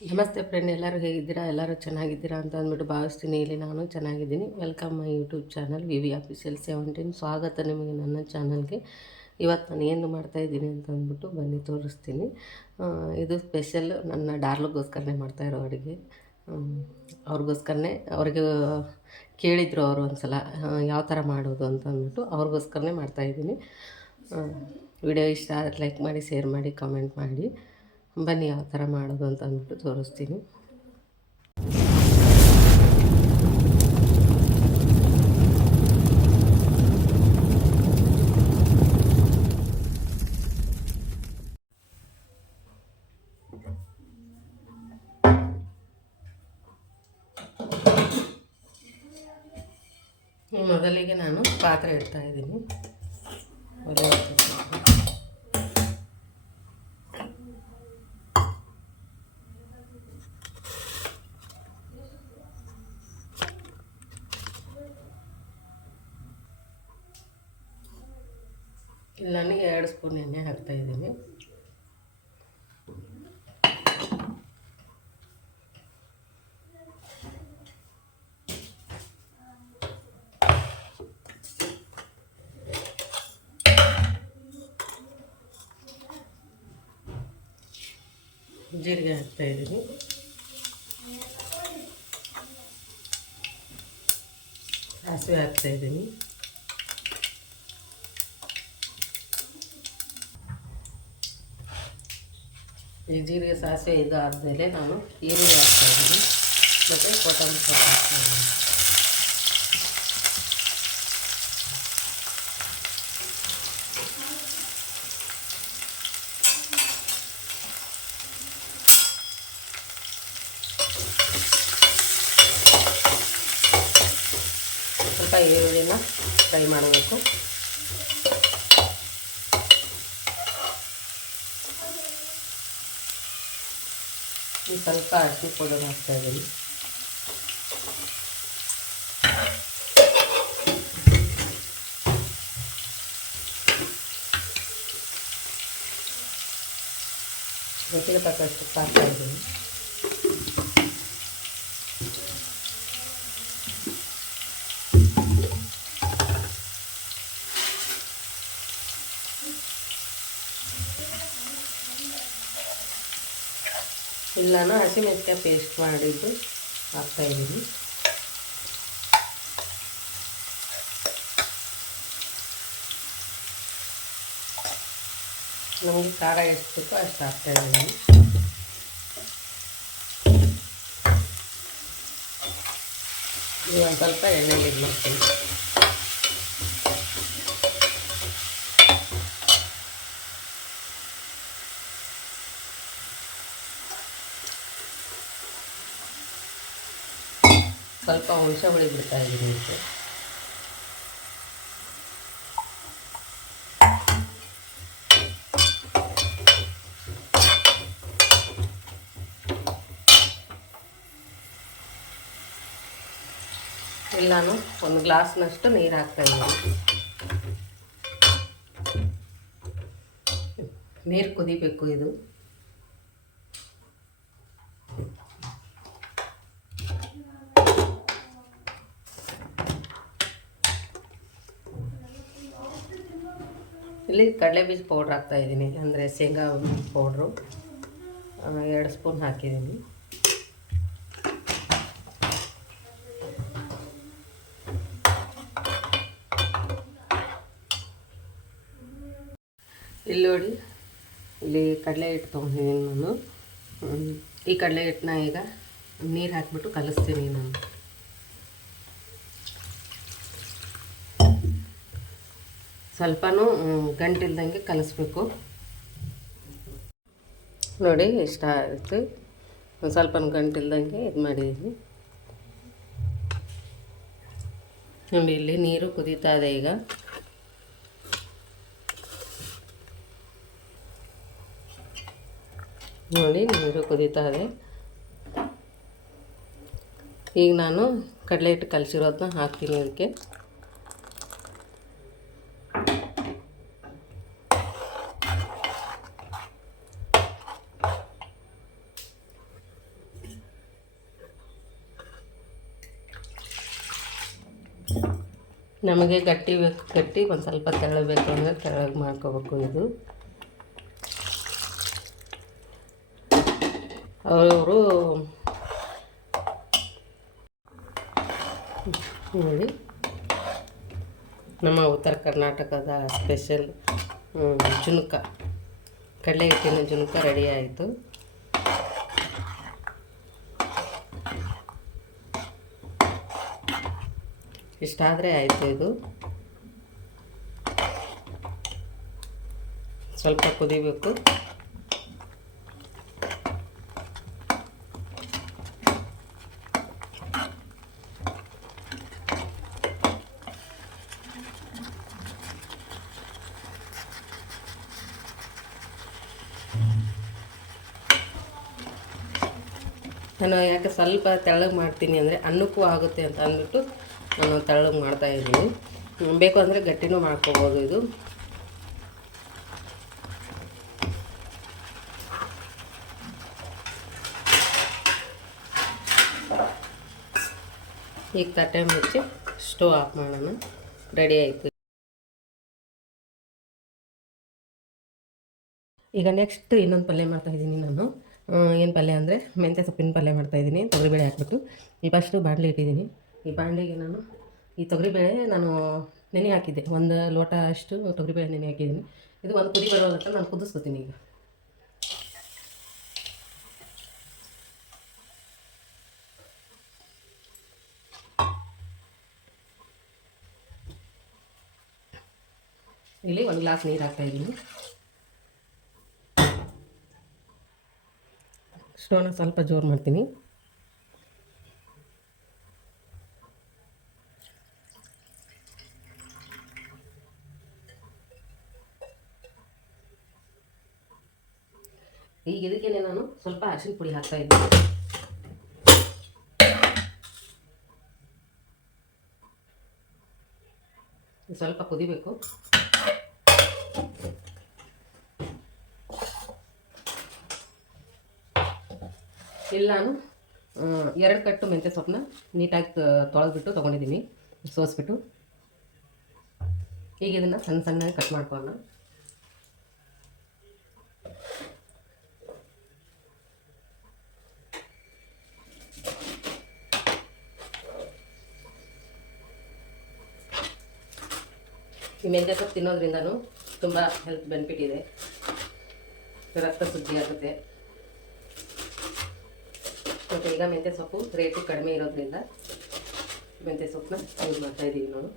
ನಮಸ್ತೆ ಫ್ರೆಂಡ್, ಎಲ್ಲರೂ ಹೇಗಿದ್ದೀರಾ? ಎಲ್ಲರೂ ಚೆನ್ನಾಗಿದ್ದೀರಾ ಅಂತ ಅಂದ್ಬಿಟ್ಟು ಭಾವಿಸ್ತೀನಿ. ಇಲ್ಲಿ ನಾನು ಚೆನ್ನಾಗಿದ್ದೀನಿ. Welcome my YouTube channel V V official seventeen. ಸ್ವಾಗತ ನಿಮಗೆ ನನ್ನ ಚಾನಲ್ಗೆ. ಇವತ್ತು ನಾನು ಏನು ಮಾಡ್ತಾಯಿದ್ದೀನಿ ಅಂತ ಅಂದ್ಬಿಟ್ಟು ಬನ್ನಿ, ತೋರಿಸ್ತೀನಿ. ಇದು ಸ್ಪೆಷಲ್ ನನ್ನ ಡಾರ್ಲಿಗೋಸ್ಕರನೇ ಮಾಡ್ತಾಯಿರೋ ಅಡುಗೆ. ಅವ್ರಿಗೋಸ್ಕರನೇ, ಅವ್ರಿಗೆ ಕೇಳಿದರು ಅವರು ಒಂದು ಸಲ ಯಾವ ಥರ ಮಾಡೋದು ಅಂತ ಅಂದ್ಬಿಟ್ಟು ಅವ್ರಿಗೋಸ್ಕರನೇ ಮಾಡ್ತಾಯಿದ್ದೀನಿ ವಿಡಿಯೋ ಇಷ್ಟ ಲೈಕ್ ಮಾಡಿ, ಶೇರ್ ಮಾಡಿ, ಕಮೆಂಟ್ ಮಾಡಿ. ಬನ್ನಿ ಯಾವ ಥರ ಮಾಡೋದು ಅಂತ ಅಂದ್ಬಿಟ್ಟು ತೋರಿಸ್ತೀನಿ. ಮೊದಲಿಗೆ ನಾನು ಪಾತ್ರೆ ಇಡ್ತಾ ಇದ್ದೀನಿ ಹಚ್ಚಿದ್ದೀನಿ. ಇಲ್ಲಿ ನನಗೆ ಎರಡು ಸ್ಪೂನ್ ಎಣ್ಣೆ ಹಾಕ್ತಾ ಇದ್ದೀನಿ ಜೀರಿಗೆ ಹಾಕ್ತಾ ಇದ್ದೀನಿ ಸಾಸಿವೆ ಹಾಕ್ತಾ ಈ ಜೀರಿಗೆ ಸಾಸಿವೆ ಇದು ಆದಮೇಲೆ ನಾನು ಈರುಳ್ಳಿ ಹಾಕ್ತಾ ಇದ್ದೀನಿ. ಮತ್ತು ಕೊತ್ತಂಬರಿ ಸೊಪ್ಪು ಹಾಕ್ತಾ ಇದ್ದೀನಿ. ಸ್ವಲ್ಪ ಈರುಳ್ಳಿನ ಫ್ರೈ ಮಾಡಬೇಕು. ಈ ಸ್ವಲ್ಪ ಅರಿಶಿನ ಪೌಡರ್ ಹಾಕ್ತಾ ಇದ್ದೀನಿ ರುಚಿಗೆ ತಕ್ಕಷ್ಟು ಉಪ್ಪು ಹಾಕ್ತಾ ಇದ್ದೀನಿ ನಾನು ಹಸಿಮೆಣಸಿಕಾಯಿ ಪೇಸ್ಟ್ ಮಾಡಿದ್ದು ಹಾಕ್ತಾಯಿದ್ದೀನಿ ನಮಗೆ ಖಾರ ಎಷ್ಟು ಬೇಕೋ ಅಷ್ಟು ಹಾಕ್ತಾಯಿದ್ದೀನಿ ಒಂದು ಸ್ವಲ್ಪ ಎಣ್ಣೆ ಇದು ಮಾಡ್ತೀನಿ ಸ್ವಲ್ಪ ಹುಳಿ ಬಿಡ್ತಾ ಇದ್ದೀನಿ ಅಂತ ಎಲ್ಲಾನು ಒಂದು ಗ್ಲಾಸ್ನಷ್ಟು ನೀರು ಹಾಕ್ತಾ ಇದ್ದೀನಿ. ನೀರು ಕುದಿಬೇಕು ಇದು. ಇಲ್ಲಿ ಕಡಲೆ ಬೀಜ ಪೌಡ್ರ್ ಹಾಕ್ತಾ ಇದ್ದೀನಿ. ಅಂದರೆ ಶೇಂಗಾ ಪೌಡ್ರು ಎರಡು ಸ್ಪೂನ್ ಹಾಕಿದ್ದೀನಿ. ಇಲ್ಲಿ ನೋಡಿ, ಇಲ್ಲಿ ಕಡಲೆ ಹಿಟ್ಟು ತೊಗೊಂಡಿದ್ದೀನಿ ನಾನು. ಈ ಕಡಲೆ ಹಿಟ್ಟನ್ನ ಈಗ ನೀರು ಹಾಕಿಬಿಟ್ಟು ಕಲಿಸ್ತೀನಿ ನಾನು. ಸ್ವಲ್ಪನೂ ಗಂಟಿಲ್ದಂಗೆ ಕಲಿಸ್ಬೇಕು. ನೋಡಿ, ಇಷ್ಟ ಆಯಿತು. ಸ್ವಲ್ಪ ಗಂಟಿಲ್ದಂಗೆ ಇದು ಮಾಡಿದ್ದೀನಿ ನೋಡಿ, ಇಲ್ಲಿ ನೀರು ಕುದೀತಾ ಇದೆ ಈಗ. ನೋಡಿ, ನೀರು ಕುದೀತಾ ಇದೆ. ಈಗ ನಾನು ಕಡಲೆ ಹಿಟ್ಟು ಕಲಸಿರೋದನ್ನ ಹಾಕ್ತೀನಿ ಅದಕ್ಕೆ ನಮಗೆ ಗಟ್ಟಿ ಬೇಕು, ಗಟ್ಟಿ ಒಂದು ಸ್ವಲ್ಪ ತೆಳ್ಳಬೇಕು ಅಂದರೆ ತೆಳ್ಳಗೆ ಮಾಡ್ಕೋಬೇಕು ಇದು. ಅವರು ನೋಡಿ. ನಮ್ಮ ಉತ್ತರ ಕರ್ನಾಟಕದ ಸ್ಪೆಷಲ್ ಜುನುಕ. ಕಡಲೆ ಹಿಟ್ಟಿನ ಜುನುಕ ರೆಡಿ ಆಯಿತು. ಇಷ್ಟಾದರೆ ಆಯಿತು ಇದು. ಸ್ವಲ್ಪ ಕುದಿಬೇಕು. ನಾನು ಯಾಕೆ ಸ್ವಲ್ಪ ತೆಳಗೆ ಮಾಡ್ತೀನಿ ಅಂದರೆ ಅನ್ನಕ್ಕೂ ಆಗುತ್ತೆ ಅಂತ ಅಂದ್ಬಿಟ್ಟು ನಾನು ಮಾಡ್ತಾ ಇದ್ದೀನಿ. ಬೇಕು ಅಂದರೆ ಗಟ್ಟಿನೂ ಮಾಡ್ಕೋಬೋದು ಇದು. ಈಗ ತಟ್ಟೆ ಮುಚ್ಚಿ ಸ್ಟವ್ ಆಫ್ ಮಾಡೋಣ. ರೆಡಿ ಆಯಿತು. ಈಗ ನೆಕ್ಸ್ಟ್ ಇನ್ನೊಂದು ಪಲ್ಯ ಮಾಡ್ತಾ ಇದ್ದೀನಿ ನಾನು. ಏನು ಪಲ್ಯ ಅಂದರೆ ಮೆಂತ್ಯ ಸೊಪ್ಪಿನ ಪಲ್ಯ ಮಾಡ್ತಾಯಿದ್ದೀನಿ ತೊಗರಿಬೇಳೆ ಹಾಕ್ಬಿಟ್ಟು. ಈ ಫಸ್ಟು ಬಾಣಲೆ ಇಟ್ಟಿದ್ದೀನಿ. ಈ ಬಾಂಡೆಗೆ ನಾನು ಈ ತೊಗರಿಬೇಳೆ ನಾನು ನೆನೆ ಹಾಕಿದ್ದೆ. ಒಂದು ಲೋಟ ಅಷ್ಟು ತೊಗರಿಬೇಳೆ ನೆನೆ ಹಾಕಿದ್ದೀನಿ. ಇದು ಒಂದು ಕುದಿ ಬರೋದಂತ ನಾನು ಕುದಿಸ್ಕೊತೀನಿ ಈಗ. ಇಲ್ಲಿ ಒಂದು ಗ್ಲಾಸ್ ನೀರು ಹಾಕ್ತಾಯಿದ್ದೀನಿ ಸ್ಟೋನ ಸ್ವಲ್ಪ ಜೋರು ಮಾಡ್ತೀನಿ. ಈಗ ಇದಕ್ಕೆ ನಾನು ಸ್ವಲ್ಪ ಅರಿಶಿನ ಪುಡಿ ಹಾಕ್ತಾ ಇದ್ದೀನಿ. ಸ್ವಲ್ಪ ಕುದಿಬೇಕು. ಇಲ್ಲಿ ನಾನು ಎರಡು ಕಟ್ಟು ಮೆಂತ್ಯ ಸೊಪ್ಪನ್ನ ನೀಟಾಗಿ ತೊಳೆದ್ಬಿಟ್ಟು ತೊಗೊಂಡಿದ್ದೀನಿ, ಸೋಸ್ಬಿಟ್ಟು. ಈಗ ಇದನ್ನು ಸಣ್ಣ ಸಣ್ಣಗೆ ಕಟ್ ಮಾಡ್ಕೊಳ್ಳೋಣ. ಈ ಮೆಂತ್ಯ ಸೊಪ್ಪು ತಿನ್ನೋದ್ರಿಂದನೂ ತುಂಬ ಹೆಲ್ತ್ ಬೆನಿಫಿಟ್ ಇದೆ. ರಕ್ತ ಶುದ್ಧಿ ಆಗುತ್ತೆ. ಮತ್ತು ಈಗ ಮೆಂತ್ಯ ಸೊಪ್ಪು ರೇಟು ಕಡಿಮೆ ಇರೋದ್ರಿಂದ ಮೆಂತ್ಯ ಸೊಪ್ಪನ್ನ ಯೂಸ್ ಮಾಡ್ತಾಯಿದ್ದೀವಿ ನಾವು.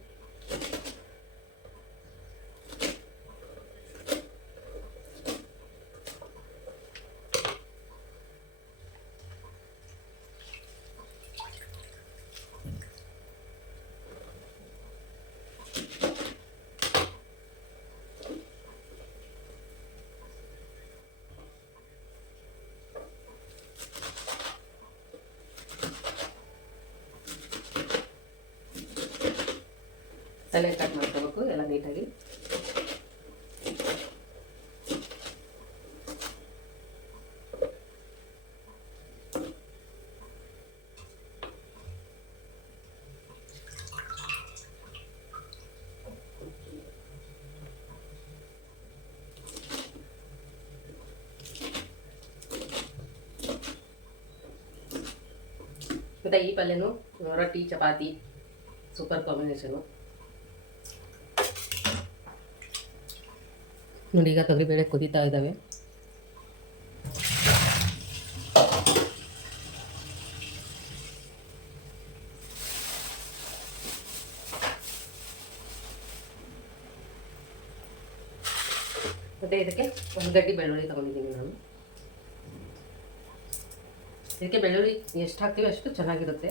ತಲೆ ಕಟ್ ಮಾಡ್ಕೋಬೇಕು ಎಲ್ಲ ನೀಟಾಗಿ ಮತ್ತು ಈ ಪಲ್ಯನೂ ರೊಟ್ಟಿ ಚಪಾತಿ ಸೂಪರ್ ಕಾಂಬಿನೇಷನು ನೋಡಿ ಈಗ ತೊಗರಿಬೇಳೆ ಕುದೀತಾ ಇದ್ದಾವೆ ಮತ್ತು ಇದಕ್ಕೆ ಒಂದು ಗಡ್ಡಿ ಬೆಳ್ಳುಳ್ಳಿ ತೊಗೊಂಡಿದ್ದೀನಿ ನಾನು ಇದಕ್ಕೆ ಬೆಳ್ಳುಳ್ಳಿ ಎಷ್ಟು ಹಾಕ್ತೀವಿ ಅಷ್ಟು ಚೆನ್ನಾಗಿರುತ್ತೆ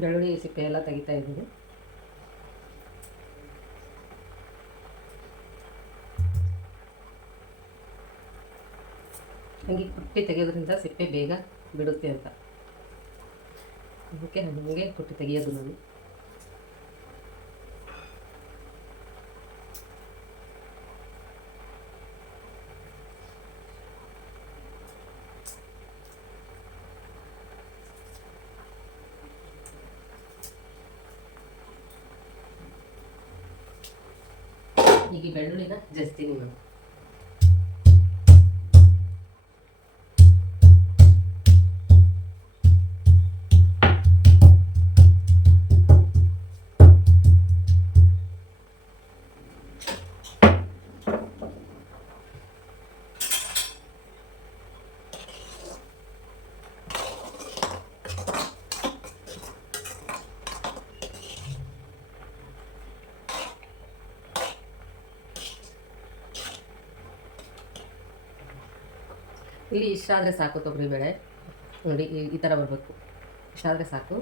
ಬೆಳ್ಳುಳ್ಳಿ ಸಿಪ್ಪೆ ಎಲ್ಲ ತೆಗಿತಾ ಇದ್ದೀವಿ ಹಾಗೆ ಕುಟ್ಟಿ ತೆಗೆಯೋದ್ರಿಂದ ಸಿಪ್ಪೆ ಬೇಗ ಬಿಡುತ್ತೆ ಅಂತ. ಅದಕ್ಕೆ ನಮಗೆ ಕುಟ್ಟಿ ತೆಗೆಯೋದು ನಾನು. ಬೆಳ್ಳುಳ್ಳಿನ ಜಸ್ತೀನಿ ನಾನು ಇಲ್ಲಿ ಇಷ್ಟ ಆದರೆ ಸಾಕು ತೊಗರಿ ಬೇಳೆ. ನೋಡಿ, ಈ- ತರ ಬರಬೇಕು. ಇಷ್ಟ ಆದರೆ ಸಾಕು.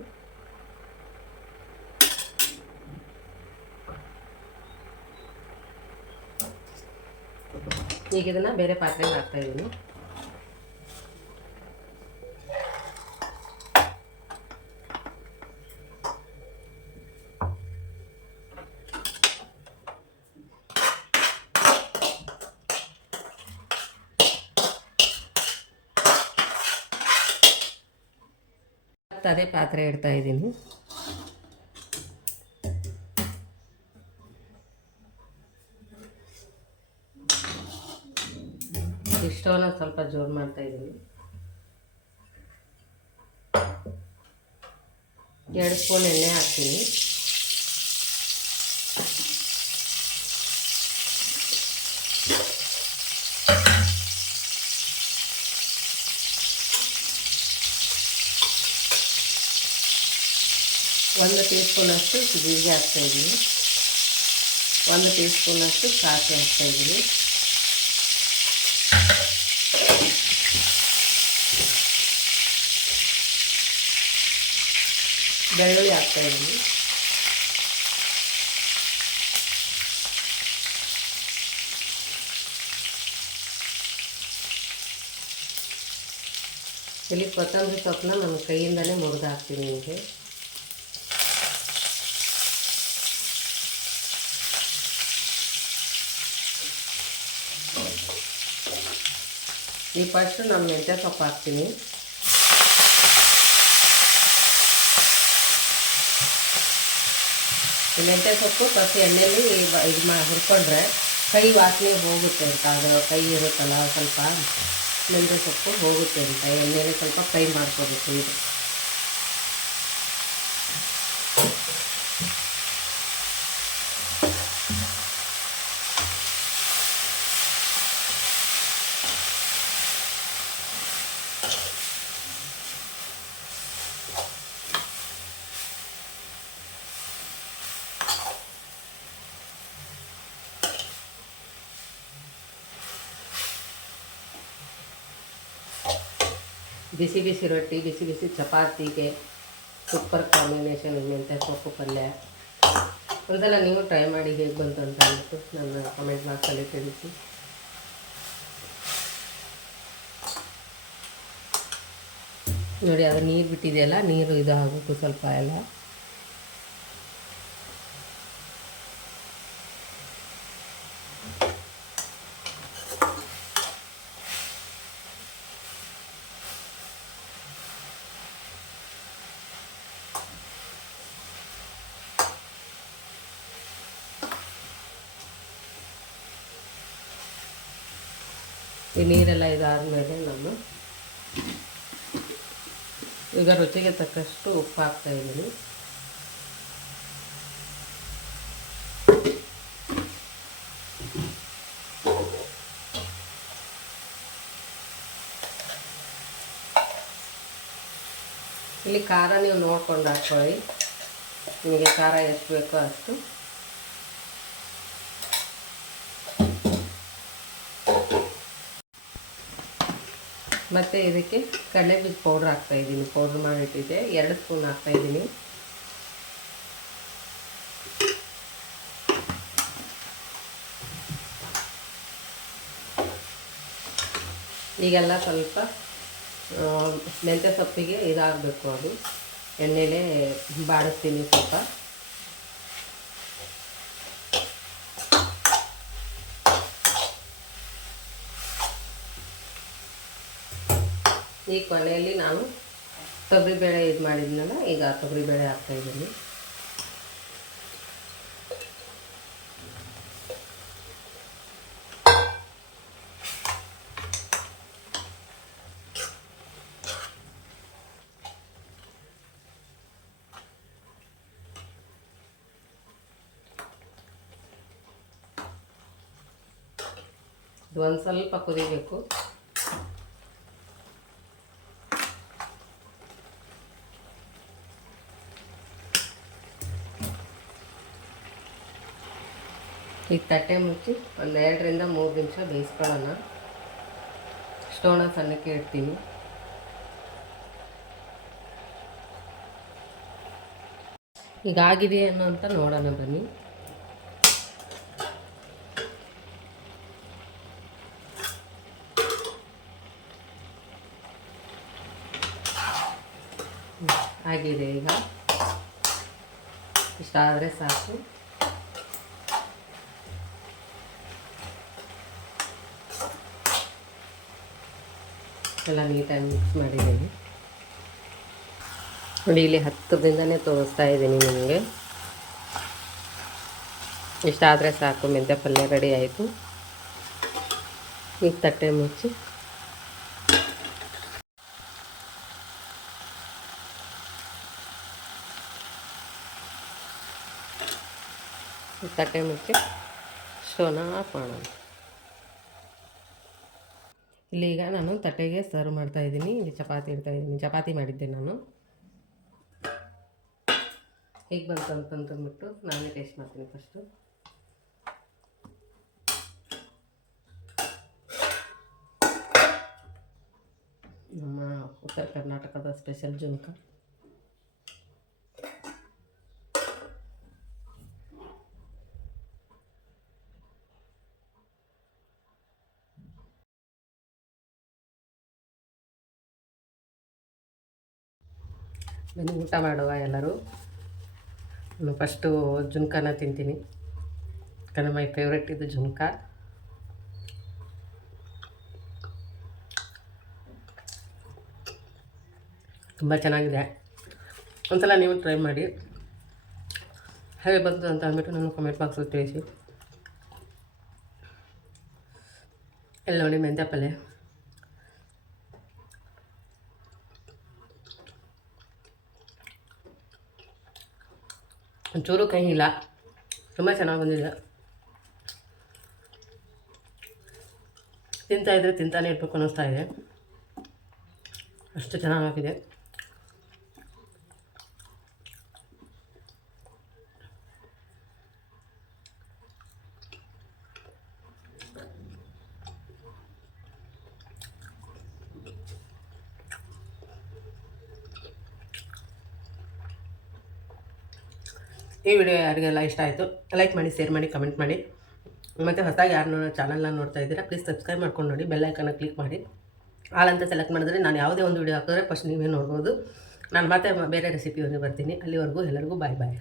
ಈಗ ಇದನ್ನು ಬೇರೆ ಪಾತ್ರೆಗೆ ಹಾಕ್ತಾ ಅದೇ ಪಾತ್ರೆ ಇಡ್ತಾ ಇದ್ದೀನಿ. ಸ್ಟೋವ್ನ ಸ್ವಲ್ಪ ಜೋರು ಮಾಡ್ತಾ ಇದ್ದೀನಿ. ಎರಡು ಸ್ಪೂನ್ ಎಣ್ಣೆ ಹಾಕ್ತೀನಿ ಒಂದು ಟೀ ಸ್ಪೂನಷ್ಟು ಜೀರಿಗೆ ಹಾಕ್ತಾ ಇದ್ದೀನಿ ಒಂದು ಟೀ ಸ್ಪೂನಷ್ಟು ಸಾಸಿವೆ ಹಾಕ್ತಾ ಇದ್ದೀನಿ ಬೆಳ್ಳುಳ್ಳಿ ಹಾಕ್ತಾ ಇದ್ದೀನಿ ಇಲ್ಲಿ ಕೊತ್ತಂಬರಿ ಸೊಪ್ಪನ್ನ ನನ್ನ ಕೈಯಿಂದಲೇ ಮುರಿದು ಹಾಕ್ತೀನಿ ನಿಮಗೆ ಈ ಫಸ್ಟು ನಾನು ಮೆಂತ್ಯ ಸೊಪ್ಪು ಹಾಕ್ತೀನಿ. ಮೆಂತ್ಯ ಸೊಪ್ಪು ಫಸ್ಟ್ ಎಣ್ಣೆಯಲ್ಲಿ ಇದು ಮಾ ಹುರ್ಕೊಂಡ್ರೆ ಕೈ ವಾಸನೆ ಹೋಗುತ್ತೆ ಅಂತ ಅದು ಕೈ ಇರುತ್ತಲ್ಲ ಸ್ವಲ್ಪ ಮೆಂತ್ಯ ಸೊಪ್ಪು ಹೋಗುತ್ತೆ ಅಂತ ಎಣ್ಣೆಯಲ್ಲಿ ಸ್ವಲ್ಪ ಫ್ರೈ ಮಾಡ್ಕೋಬೇಕು ಇದು. ಬಿಸಿ ಬಿಸಿ ರೊಟ್ಟಿ, ಬಿಸಿ ಬಿಸಿ ಚಪಾತಿಗೆ ಸೂಪರ್ ಕಾಂಬಿನೇಷನ್ ಮೆಂತ್ಯ ಸೊಪ್ಪು ಪಲ್ಯ. ಒಂದ್ಸಲ ನೀವು ಟ್ರೈ ಮಾಡಿ ಹೇಗೆ ಬಂತು ಅಂತ ಅಂದ್ಬಿಟ್ಟು ನನ್ನ ಕಮೆಂಟ್ ಬಾಕ್ಸಲ್ಲಿ ತಿಳಿಸಿ. ನೋಡಿ, ಅದು ನೀರು ಬಿಟ್ಟಿದೆಯಲ್ಲ, ನೀರು ಇದು ಆಗಬೇಕು ಸ್ವಲ್ಪ ಎಲ್ಲ ಈ ನೀರೆಲ್ಲ ಇದಾದಮೇಲೆ ನಾನು ಈಗ ರುಚಿಗೆ ತಕ್ಕಷ್ಟು ಉಪ್ಪು ಹಾಕ್ತಾ ಇದ್ದೀನಿ. ಇಲ್ಲಿ ಖಾರ ನೀವು ನೋಡ್ಕೊಂಡು ಹಾಕ್ಕೊಳ್ಳಿ ನಿಮಗೆ ಖಾರ ಎಷ್ಟು ಬೇಕೋ ಅಷ್ಟು. ಮತ್ತು ಇದಕ್ಕೆ ಕಡಲೆಬೀಜ ಪೌಡ್ರ್ ಹಾಕ್ತಾಯಿದ್ದೀನಿ ಪೌಡ್ರ್ ಮಾಡಿಟ್ಟಿದ್ದೆ. ಎರಡು ಸ್ಪೂನ್ ಹಾಕ್ತಾಯಿದ್ದೀನಿ ಈಗೆಲ್ಲ ಸ್ವಲ್ಪ ಮೆಂತ್ಯ ಸೊಪ್ಪಿಗೆ ಇದಾಗಬೇಕು ಅದು. ಎಣ್ಣೆಲೇ ಬಾಡಿಸ್ತೀನಿ ಸ್ವಲ್ಪ. ಈ ಕೊನೆಯಲ್ಲಿ ನಾನು ತೊಗರಿಬೇಳೆ ಇದು ಮಾಡಿದ್ನಲ್ಲ ಈಗ ತೊಗರಿಬೇಳೆ ಹಾಕ್ತಾಯಿದ್ದೀನಿ ಇದು ಒಂದು ಸ್ವಲ್ಪ ಕುದಿಬೇಕು. ಈಗ ತಟ್ಟೆ ಮುಚ್ಚಿ ಒಂದು ಎರಡರಿಂದ ಮೂರು ನಿಮಿಷ ಬೇಯಿಸ್ಕೊಳ್ಳೋಣ. ಸ್ಟೋನ ಸಣ್ಣಕ್ಕೆ ಇಡ್ತೀನಿ ಈಗ ಆಗಿದೆ ಅನ್ನೋ ಅಂತ ನೋಡೋಣ ಬನ್ನಿ. ಆಗಿದೆ ಈಗ. ಇಷ್ಟಾದರೆ ಸಾಕು. ಎಲ್ಲ ನೀಟಾಗಿ ಮಿಕ್ಸ್ ಮಾಡಿದ್ದೀನಿ. ನೋಡಿ, ಇಲ್ಲಿ ಹತ್ತರಿಂದನೇ ತೋರಿಸ್ತಾ ಇದ್ದೀನಿ ನಿಮಗೆ. ಇಷ್ಟಾದರೆ ಸಾಕು, ಮೆಂತ್ಯ ಪಲ್ಯ ರೆಡಿ ಆಯಿತು. ಈಗ ತಟ್ಟೆ ಮುಚ್ಚಿ. ಈಗ ತಟ್ಟೆ ಮುಚ್ಚಿ ಸ್ಟೋನ ಆಫ್ ಮಾಡೋಣ. ಇಲ್ಲಿ ಈಗ ನಾನು ತಟ್ಟೆಗೆ ಸರ್ವ್ ಮಾಡ್ತಾ ಇದ್ದೀನಿ. ಇಲ್ಲಿ ಚಪಾತಿ ಇಡ್ತಾ ಇದ್ದೀನಿ. ಚಪಾತಿ ಮಾಡಿದ್ದೆ ನಾನು. ಹೇಗೆ ಬಂತು ಅಂತಂದ್ಬಿಟ್ಟು ನಾನೇ ಟೇಸ್ಟ್ ಮಾಡ್ತೀನಿ ಫಸ್ಟು ನಮ್ಮ ಉತ್ತರ ಕರ್ನಾಟಕದ ಸ್ಪೆಷಲ್ ಜುನ್ಕ ಬನ್ನಿ ಊಟ ಮಾಡುವ ಎಲ್ಲರೂ ನಾನು ಫಸ್ಟು ಜುನ್ಕಾನ ತಿಂತೀನಿ. ಯಾಕಂದರೆ ಮೈ ಫೇವ್ರೆಟ್ ಇದು ಜುನ್ಕ. ತುಂಬ ಚೆನ್ನಾಗಿದೆ. ಒಂದ್ಸಲ ನೀವು ಟ್ರೈ ಮಾಡಿ. ಹೇಗೆ ಬಂತು ಅಂತ ಅಂದ್ಬಿಟ್ಟು ನಾನು ಕಮೆಂಟ್ ಬಾಕ್ಸಲ್ಲಿ ತಿಳಿಸಿ. ಎಲ್ಲ ನೋಡಿ ಮೆಂತ್ಯ ಪಲ್ಯ. ಒಂಚೂರು ಕಹಿ ಇಲ್ಲ. ತುಂಬ ಚೆನ್ನಾಗಿ ಬಂದಿದೆ. ತಿಂತಾಯಿದ್ರೆ ತಿಂತಾನೆ ಇರಬೇಕು ಅನ್ನಿಸ್ತಾ ಇದೆ. ಅಷ್ಟು ಚೆನ್ನಾಗಾಗಿದೆ ಈ ವಿಡಿಯೋ ಯಾರಿಗೆಲ್ಲ ಇಷ್ಟ ಆಯಿತು ಲೈಕ್ ಮಾಡಿ ಶೇರ್ ಮಾಡಿ ಕಮೆಂಟ್ ಮಾಡಿ. ಮತ್ತು ಹೊಸದಾಗಿ ಯಾರು ಚಾನಲ್ನ ನೋಡ್ತಾ ಇದ್ದೀರಾ ಪ್ಲೀಸ್ ಸಬ್ಸ್ಕ್ರೈಬ್ ಮಾಡ್ಕೊಂಡು ನೋಡಿ ಬೆಲ್ಲೈಕನ್ನ ಕ್ಲಿಕ್ ಮಾಡಿ. ಆಲ್ ಅಂತ ಸೆಲೆಕ್ಟ್ ಮಾಡಿದ್ರೆ ನಾನು ಯಾವುದೇ ಒಂದು ವಿಡಿಯೋ ಹಾಕಿದ್ರೆ ಫಸ್ಟ್ ನೀವೇ ನೋಡ್ಬೋದು. ನಾನು ಮತ್ತೆ ಬೇರೆ ರೆಸಿಪಿಯೊಂದು ಬರ್ತೀನಿ. ಅಲ್ಲಿವರೆಗೂ ಎಲ್ಲರಿಗೂ ಬಾಯ್ ಬಾಯ್